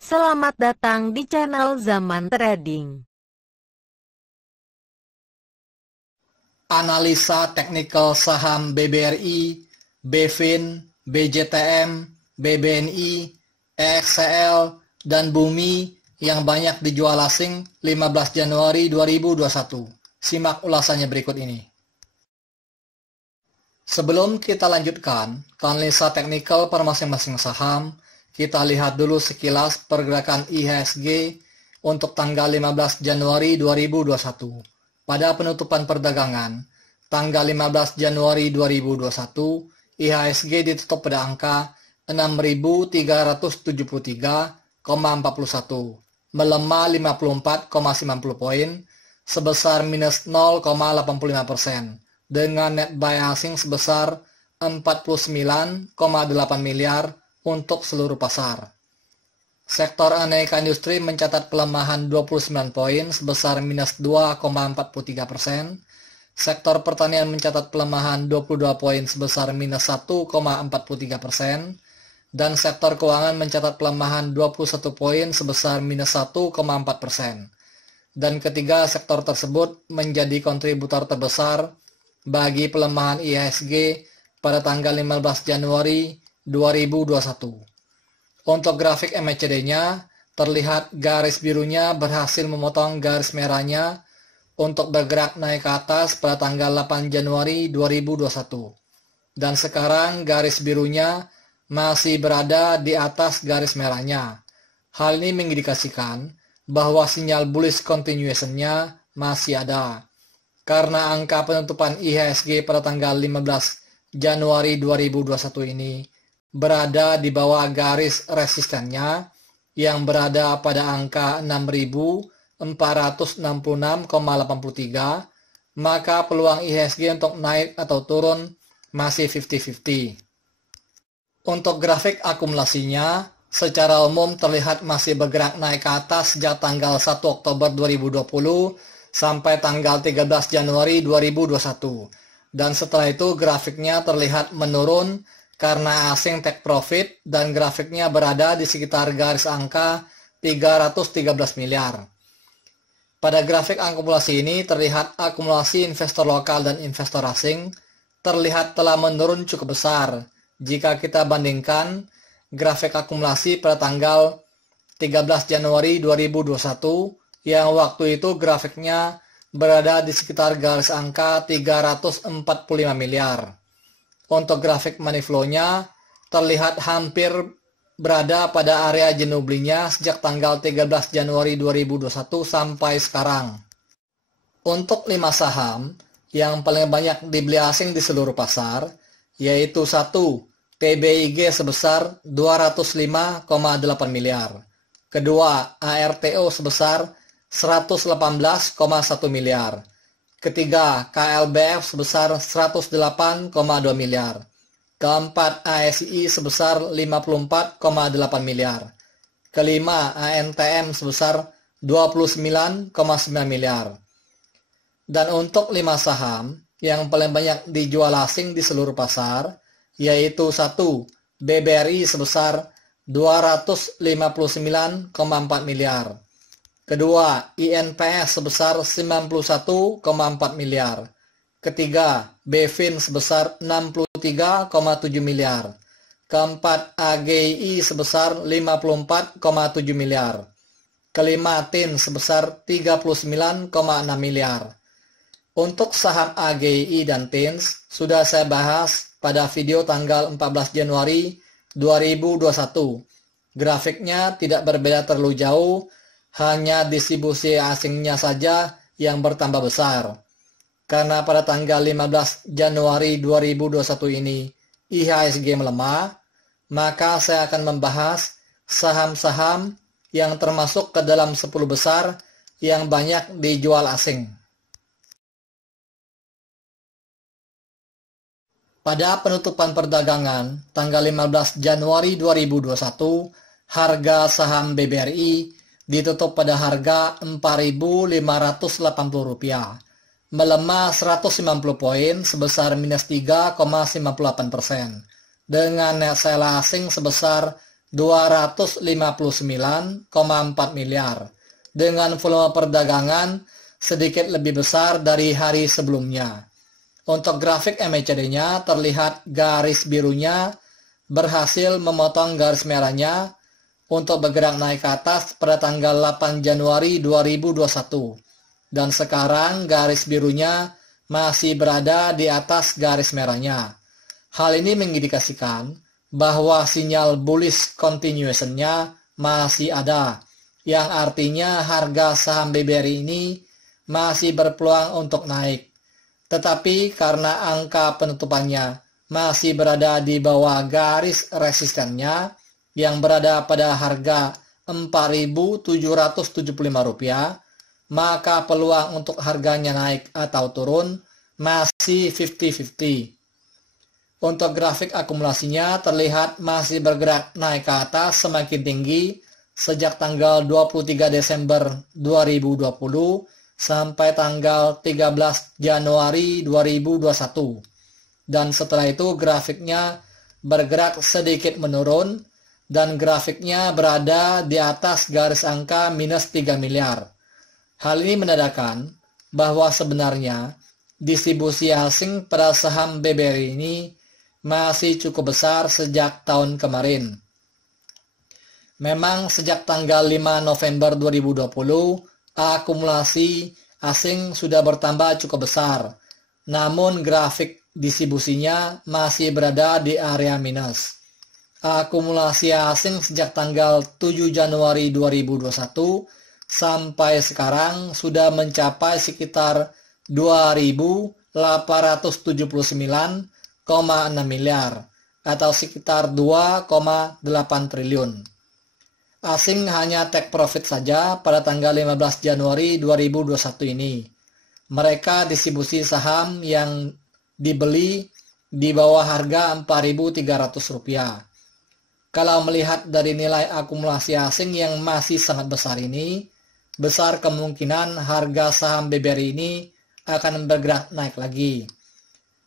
Selamat datang di channel Zaman Trading. Analisa teknikal saham BBRI, BFIN, BJTM, BBNI, EXCL, dan Bumi yang banyak dijual asing 15 Januari 2021. Simak ulasannya berikut ini. Sebelum kita lanjutkan ke analisa teknikal per masing-masing saham, kita lihat dulu sekilas pergerakan IHSG untuk tanggal 15 Januari 2021. Pada penutupan perdagangan, tanggal 15 Januari 2021, IHSG ditutup pada angka 6.373,41, melemah 54,90 poin, sebesar minus 0,85%, dengan net buy asing sebesar 49,8 miliar untuk seluruh pasar. Sektor aneka industri mencatat pelemahan 29 poin sebesar minus 2,43%. Sektor pertanian mencatat pelemahan 22 poin sebesar minus 1,43%. Dan sektor keuangan mencatat pelemahan 21 poin sebesar minus 1,4%. Dan ketiga sektor tersebut menjadi kontributor terbesar bagi pelemahan IHSG pada tanggal 15 Januari 2021. Untuk grafik MACD-nya, terlihat garis birunya berhasil memotong garis merahnya untuk bergerak naik ke atas pada tanggal 8 Januari 2021. Dan sekarang garis birunya masih berada di atas garis merahnya. Hal ini mengindikasikan bahwa sinyal bullish continuation-nya masih ada. Karena angka penutupan IHSG pada tanggal 15 Januari 2021 ini berada di bawah garis resistennya yang berada pada angka 6.466,83, maka peluang IHSG untuk naik atau turun masih 50-50. Untuk grafik akumulasinya, secara umum terlihat masih bergerak naik ke atas sejak tanggal 1 Oktober 2020 sampai tanggal 13 Januari 2021. Dan setelah itu grafiknya terlihat menurun karena asing take profit dan grafiknya berada di sekitar garis angka 313 miliar. Pada grafik akumulasi ini terlihat akumulasi investor lokal dan investor asing terlihat telah menurun cukup besar jika kita bandingkan grafik akumulasi pada tanggal 13 Januari 2021 yang waktu itu grafiknya berada di sekitar garis angka 345 miliar. Untuk grafik money flow-nya terlihat hampir berada pada area jenuh belinya sejak tanggal 13 Januari 2021 sampai sekarang. Untuk 5 saham yang paling banyak dibeli asing di seluruh pasar, yaitu 1. PBIG sebesar 205,8 miliar. Kedua, ARTO sebesar 118,1 miliar. Ketiga, KLBF sebesar 108,2 miliar. Keempat, ASI sebesar 54,8 miliar. Kelima, ANTM sebesar 29,9 miliar. Dan untuk 5 saham yang paling banyak dijual asing di seluruh pasar, yaitu 1. BBRI sebesar 259,4 miliar. Kedua, INPS sebesar 91,4 miliar. Ketiga, BFIN sebesar 63,7 miliar. Keempat, AGI sebesar 54,7 miliar. Kelima, TIN sebesar 39,6 miliar. Untuk saham AGI dan TIN sudah saya bahas pada video tanggal 14 Januari 2021. Grafiknya tidak berbeda terlalu jauh, hanya distribusi asingnya saja yang bertambah besar. Karena pada tanggal 15 Januari 2021 ini IHSG melemah, maka saya akan membahas saham-saham yang termasuk ke dalam 10 besar yang banyak dijual asing. Pada penutupan perdagangan tanggal 15 Januari 2021, harga saham BBRI ditutup pada harga Rp4.580, melemah 190 poin sebesar minus 3,58%, dengan net sell asing sebesar 259,4 miliar dengan volume perdagangan sedikit lebih besar dari hari sebelumnya. Untuk grafik MACD-nya terlihat garis birunya berhasil memotong garis merahnya untuk bergerak naik ke atas pada tanggal 8 Januari 2021. Dan sekarang garis birunya masih berada di atas garis merahnya. Hal ini mengindikasikan bahwa sinyal bullish continuation-nya masih ada, yang artinya harga saham BBRI ini masih berpeluang untuk naik. Tetapi karena angka penutupannya masih berada di bawah garis resistennya yang berada pada harga Rp4.775, maka peluang untuk harganya naik atau turun masih 50-50. Untuk grafik akumulasinya terlihat masih bergerak naik ke atas semakin tinggi sejak tanggal 23 Desember 2020 sampai tanggal 13 Januari 2021. Dan setelah itu grafiknya bergerak sedikit menurun dan grafiknya berada di atas garis angka minus 3 miliar. Hal ini menandakan bahwa sebenarnya distribusi asing pada saham BBRI ini masih cukup besar sejak tahun kemarin. Memang sejak tanggal 5 November 2020, akumulasi asing sudah bertambah cukup besar. Namun grafik distribusinya masih berada di area minus. Akumulasi asing sejak tanggal 7 Januari 2021 sampai sekarang sudah mencapai sekitar 2.879,6 miliar atau sekitar 2,8 triliun. Asing hanya take profit saja pada tanggal 15 Januari 2021 ini. Mereka distribusi saham yang dibeli di bawah harga Rp4.300. Kalau melihat dari nilai akumulasi asing yang masih sangat besar ini, besar kemungkinan harga saham BBRI ini akan bergerak naik lagi.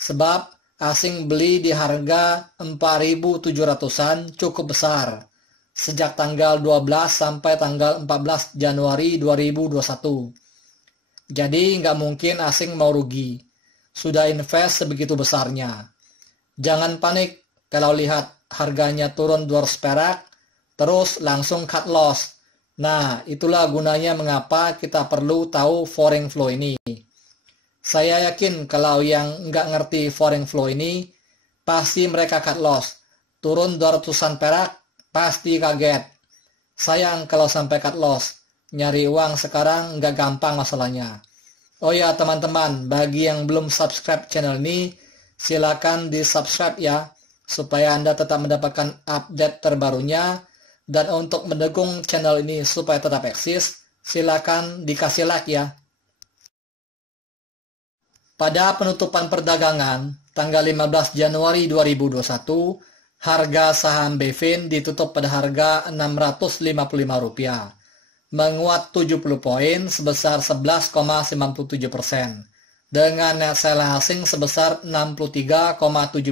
Sebab asing beli di harga 4.700-an cukup besar sejak tanggal 12 sampai tanggal 14 Januari 2021. Jadi nggak mungkin asing mau rugi. Sudah invest sebegitu besarnya. Jangan panik kalau lihat harganya turun 200 perak, terus langsung cut loss. Nah, itulah gunanya mengapa kita perlu tahu foreign flow ini. Saya yakin kalau yang nggak ngerti foreign flow ini, pasti mereka cut loss. Turun 200-an perak, pasti kaget. Sayang kalau sampai cut loss. Nyari uang sekarang nggak gampang masalahnya. Oh ya teman-teman, bagi yang belum subscribe channel ini, silakan di subscribe ya, supaya Anda tetap mendapatkan update terbarunya. Dan untuk mendukung channel ini supaya tetap eksis, silakan dikasih like ya. Pada penutupan perdagangan, tanggal 15 Januari 2021, harga saham BVIN ditutup pada harga Rp655, menguat 70 poin sebesar 11,97%, dengan net sell asing sebesar 63,7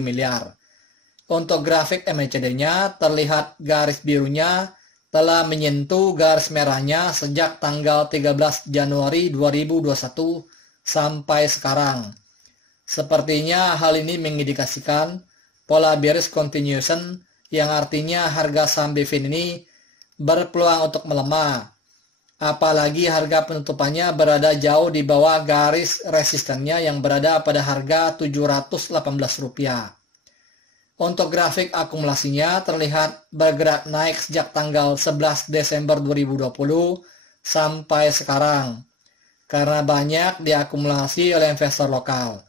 miliar. Untuk grafik MACD-nya terlihat garis birunya telah menyentuh garis merahnya sejak tanggal 13 Januari 2021 sampai sekarang. Sepertinya hal ini mengindikasikan pola bearish continuation, yang artinya harga saham BVIN ini berpeluang untuk melemah. Apalagi harga penutupannya berada jauh di bawah garis resistennya yang berada pada harga Rp718. Untuk grafik akumulasinya terlihat bergerak naik sejak tanggal 11 Desember 2020 sampai sekarang, karena banyak diakumulasi oleh investor lokal.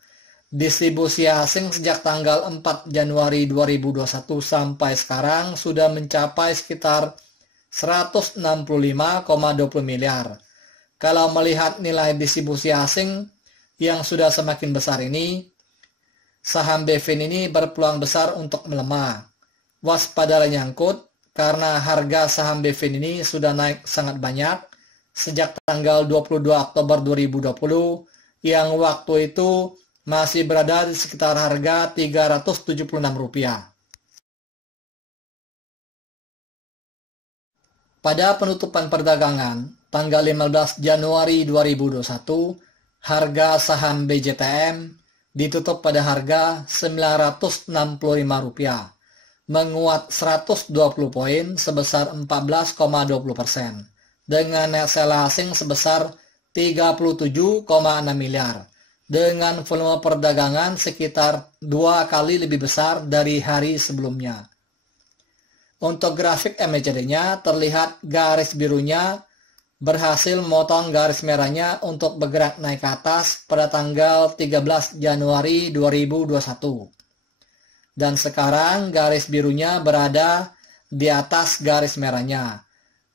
Distribusi asing sejak tanggal 4 Januari 2021 sampai sekarang sudah mencapai sekitar 165,20 miliar. Kalau melihat nilai distribusi asing yang sudah semakin besar ini, saham BVIN ini berpeluang besar untuk melemah. Waspadalah nyangkut karena harga saham BVIN ini sudah naik sangat banyak sejak tanggal 22 Oktober 2020 yang waktu itu masih berada di sekitar harga Rp376. Pada penutupan perdagangan tanggal 15 Januari 2021, harga saham BJTM ditutup pada harga Rp965, menguat 120 poin sebesar 14,20%, dengan net sell asing sebesar 37,6 miliar, dengan volume perdagangan sekitar 2 kali lebih besar dari hari sebelumnya. Untuk grafik MACD-nya terlihat garis birunya berhasil memotong garis merahnya untuk bergerak naik ke atas pada tanggal 13 Januari 2021. Dan sekarang garis birunya berada di atas garis merahnya.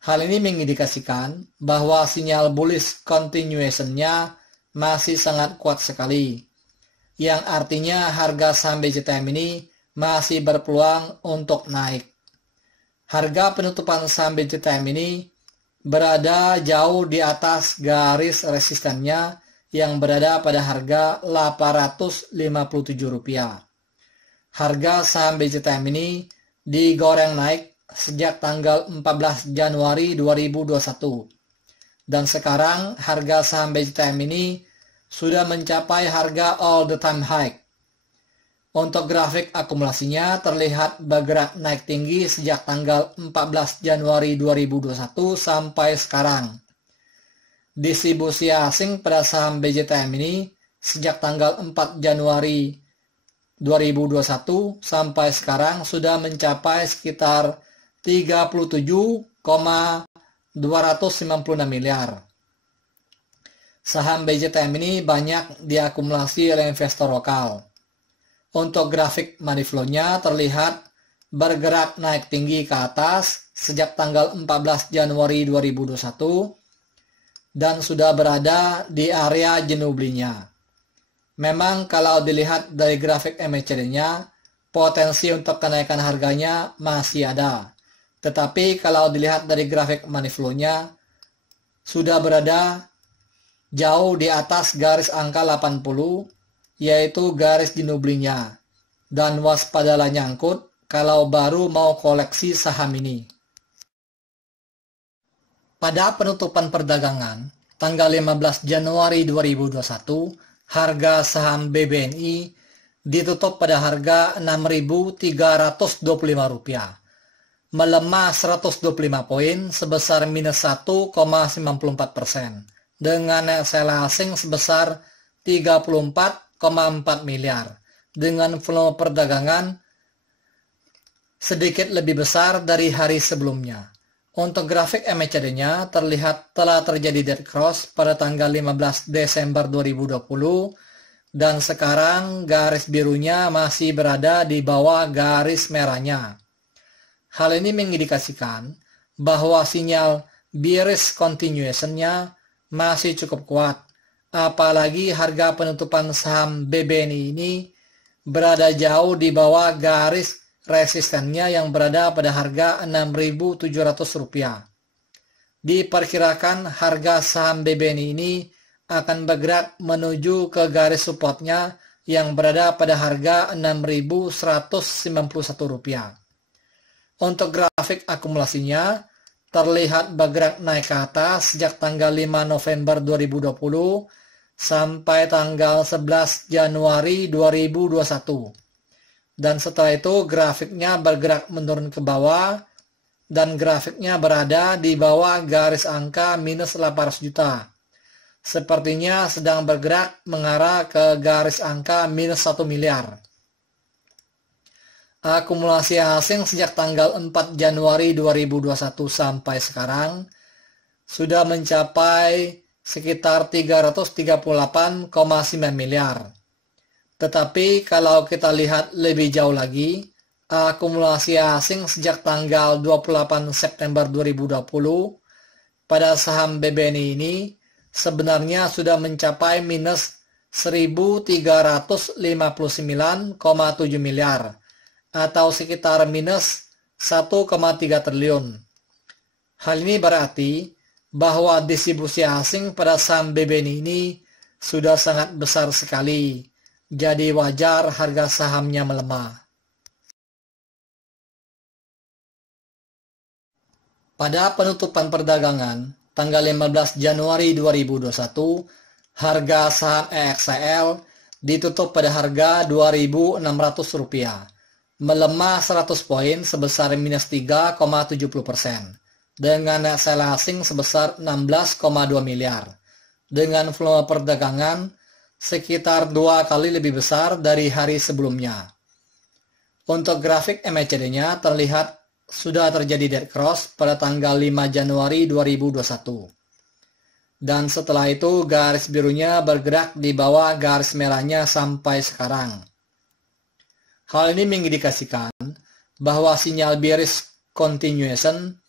Hal ini mengindikasikan bahwa sinyal bullish continuation-nya masih sangat kuat sekali, yang artinya harga saham BJTM ini masih berpeluang untuk naik. Harga penutupan saham BJTM ini berada jauh di atas garis resistennya yang berada pada harga Rp857. Harga saham BJTM ini digoreng naik sejak tanggal 14 Januari 2021. Dan sekarang harga saham BJTM ini sudah mencapai harga all the time high. Untuk grafik akumulasinya terlihat bergerak naik tinggi sejak tanggal 14 Januari 2021 sampai sekarang. Distribusi asing pada saham BJTM ini sejak tanggal 4 Januari 2021 sampai sekarang sudah mencapai sekitar 37,296 miliar. Saham BJTM ini banyak diakumulasi oleh investor lokal. Untuk grafik money flow-nya terlihat bergerak naik tinggi ke atas sejak tanggal 14 Januari 2021 dan sudah berada di area jenuh belinya. Memang kalau dilihat dari grafik MACD-nya, potensi untuk kenaikan harganya masih ada. Tetapi kalau dilihat dari grafik money flow-nya, sudah berada jauh di atas garis angka 80, yaitu garis jenuh belinya, dan waspadalah nyangkut kalau baru mau koleksi saham ini. Pada penutupan perdagangan tanggal 15 Januari 2021, harga saham BBNI ditutup pada harga Rp6.325, melemah 125 poin sebesar minus 1,94%, dengan net sell asing sebesar 34,4 miliar, dengan volume perdagangan sedikit lebih besar dari hari sebelumnya. Untuk grafik MACD-nya terlihat telah terjadi dead cross pada tanggal 15 Desember 2020 dan sekarang garis birunya masih berada di bawah garis merahnya. Hal ini mengindikasikan bahwa sinyal bearish continuation-nya masih cukup kuat. Apalagi harga penutupan saham BBNI ini berada jauh di bawah garis resistennya yang berada pada harga Rp6.700. Diperkirakan harga saham BBNI ini akan bergerak menuju ke garis supportnya yang berada pada harga Rp6.191. Untuk grafik akumulasinya terlihat bergerak naik ke atas sejak tanggal 5 November 2020 sampai tanggal 11 Januari 2021. Dan setelah itu grafiknya bergerak menurun ke bawah dan grafiknya berada di bawah garis angka minus 800 juta. Sepertinya sedang bergerak mengarah ke garis angka minus 1 miliar. Akumulasi asing sejak tanggal 4 Januari 2021 sampai sekarang sudah mencapai sekitar 338,9 miliar. Tetapi kalau kita lihat lebih jauh lagi, akumulasi asing sejak tanggal 28 September 2020 pada saham BBNI ini sebenarnya sudah mencapai minus 1.359,7 miliar atau sekitar minus 1,3 triliun. Hal ini berarti bahwa distribusi asing pada saham BBNI ini sudah sangat besar sekali, jadi wajar harga sahamnya melemah. Pada penutupan perdagangan tanggal 15 Januari 2021, harga saham EXL ditutup pada harga Rp2.600, melemah 100 poin sebesar minus 3,70%, dengan net sell asing sebesar 16,2 miliar, dengan volume perdagangan sekitar 2 kali lebih besar dari hari sebelumnya. Untuk grafik MACD-nya terlihat sudah terjadi dead cross pada tanggal 5 Januari 2021. Dan setelah itu garis birunya bergerak di bawah garis merahnya sampai sekarang. Hal ini mengindikasikan bahwa sinyal bearish continuation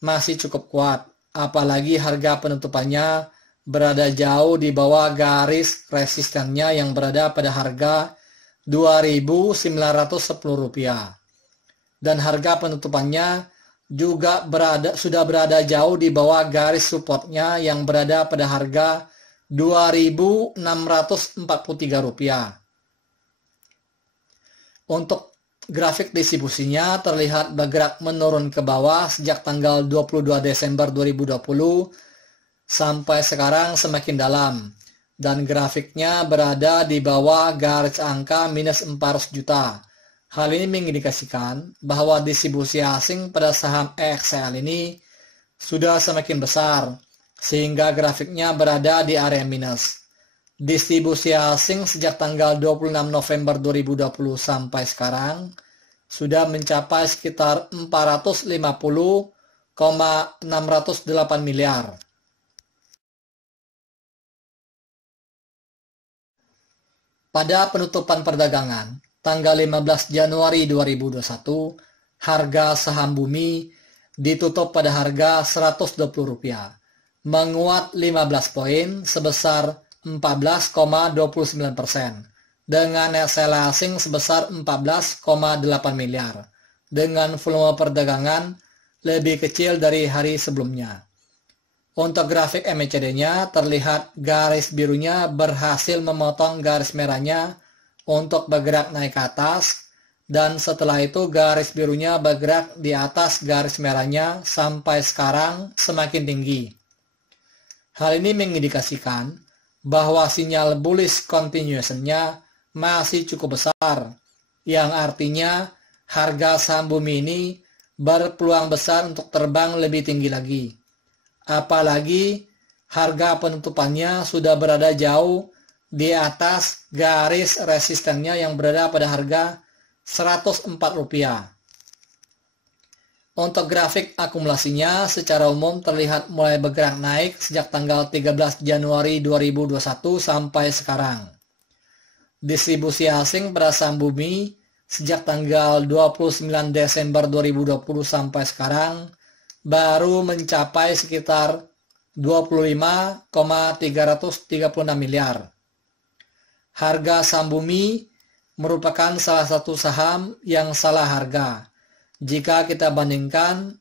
masih cukup kuat, apalagi harga penutupannya berada jauh di bawah garis resistennya yang berada pada harga Rp2.910. Dan harga penutupannya juga sudah berada jauh di bawah garis supportnya yang berada pada harga Rp2.643. Untuk grafik distribusinya terlihat bergerak menurun ke bawah sejak tanggal 22 Desember 2020 sampai sekarang semakin dalam, dan grafiknya berada di bawah garis angka minus 400 juta. Hal ini mengindikasikan bahwa distribusi asing pada saham EXL ini sudah semakin besar, sehingga grafiknya berada di area minus. Distribusi asing sejak tanggal 26 November 2020 sampai sekarang sudah mencapai sekitar 450,608 miliar. Pada penutupan perdagangan tanggal 15 Januari 2021, harga saham Bumi ditutup pada harga Rp120, menguat 15 poin sebesar 14,29%, dengan net sell asing sebesar 14,8 miliar, dengan volume perdagangan lebih kecil dari hari sebelumnya. Untuk grafik MACD-nya terlihat garis birunya berhasil memotong garis merahnya untuk bergerak naik ke atas, dan setelah itu garis birunya bergerak di atas garis merahnya sampai sekarang semakin tinggi. Hal ini mengindikasikan bahwa sinyal bullish continuation-nya masih cukup besar, yang artinya harga saham Bumi ini berpeluang besar untuk terbang lebih tinggi lagi. Apalagi harga penutupannya sudah berada jauh di atas garis resistennya yang berada pada harga Rp104. Untuk grafik akumulasinya secara umum terlihat mulai bergerak naik sejak tanggal 13 Januari 2021 sampai sekarang. Distribusi asing pada saham Bumi sejak tanggal 29 Desember 2020 sampai sekarang baru mencapai sekitar 25,336 miliar. Harga saham Bumi merupakan salah satu saham yang salah harga jika kita bandingkan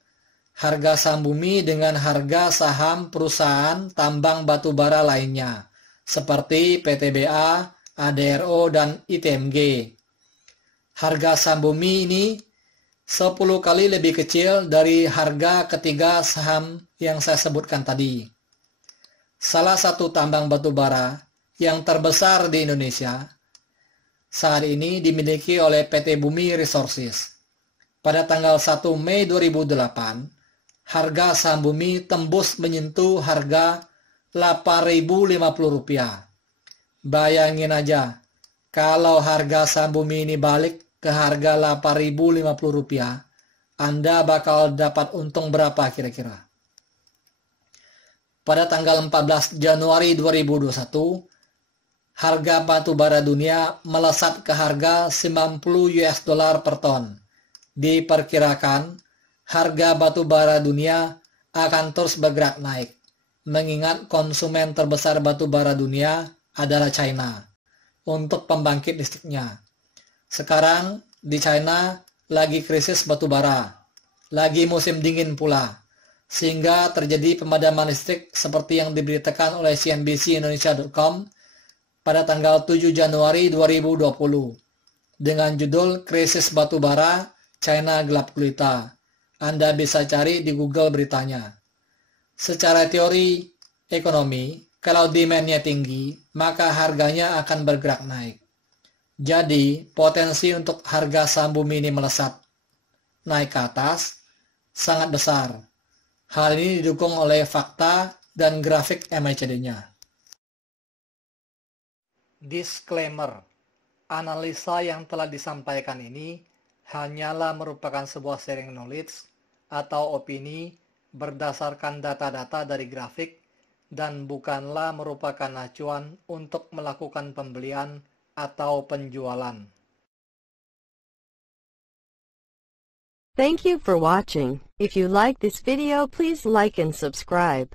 harga saham Bumi dengan harga saham perusahaan tambang batubara lainnya seperti PTBA, ADRO, dan ITMG. Harga saham Bumi ini 10 kali lebih kecil dari harga ketiga saham yang saya sebutkan tadi. Salah satu tambang batubara yang terbesar di Indonesia saat ini dimiliki oleh PT Bumi Resources. Pada tanggal 1 Mei 2008, harga saham Bumi tembus menyentuh harga Rp8.050. Bayangin aja, kalau harga saham Bumi ini balik ke harga Rp8.050, Anda bakal dapat untung berapa kira-kira? Pada tanggal 14 Januari 2021, harga batu bara dunia melesat ke harga $90 per ton. Diperkirakan harga batu bara dunia akan terus bergerak naik, mengingat konsumen terbesar batu bara dunia adalah China untuk pembangkit listriknya. Sekarang di China lagi krisis batu bara, lagi musim dingin pula, sehingga terjadi pemadaman listrik seperti yang diberitakan oleh CNBC-Indonesia.com pada tanggal 7 Januari 2020 dengan judul Krisis Batu Bara China Gelap Gulita. Anda bisa cari di Google beritanya. Secara teori ekonomi, kalau demand-nya tinggi, maka harganya akan bergerak naik. Jadi, potensi untuk harga saham Bumi ini melesat naik ke atas sangat besar. Hal ini didukung oleh fakta dan grafik MACD-nya. Disclaimer: analisa yang telah disampaikan ini hanyalah merupakan sebuah sharing knowledge atau opini berdasarkan data-data dari grafik dan bukanlah merupakan acuan untuk melakukan pembelian atau penjualan. Thank you for watching. If you like this video, please like and subscribe.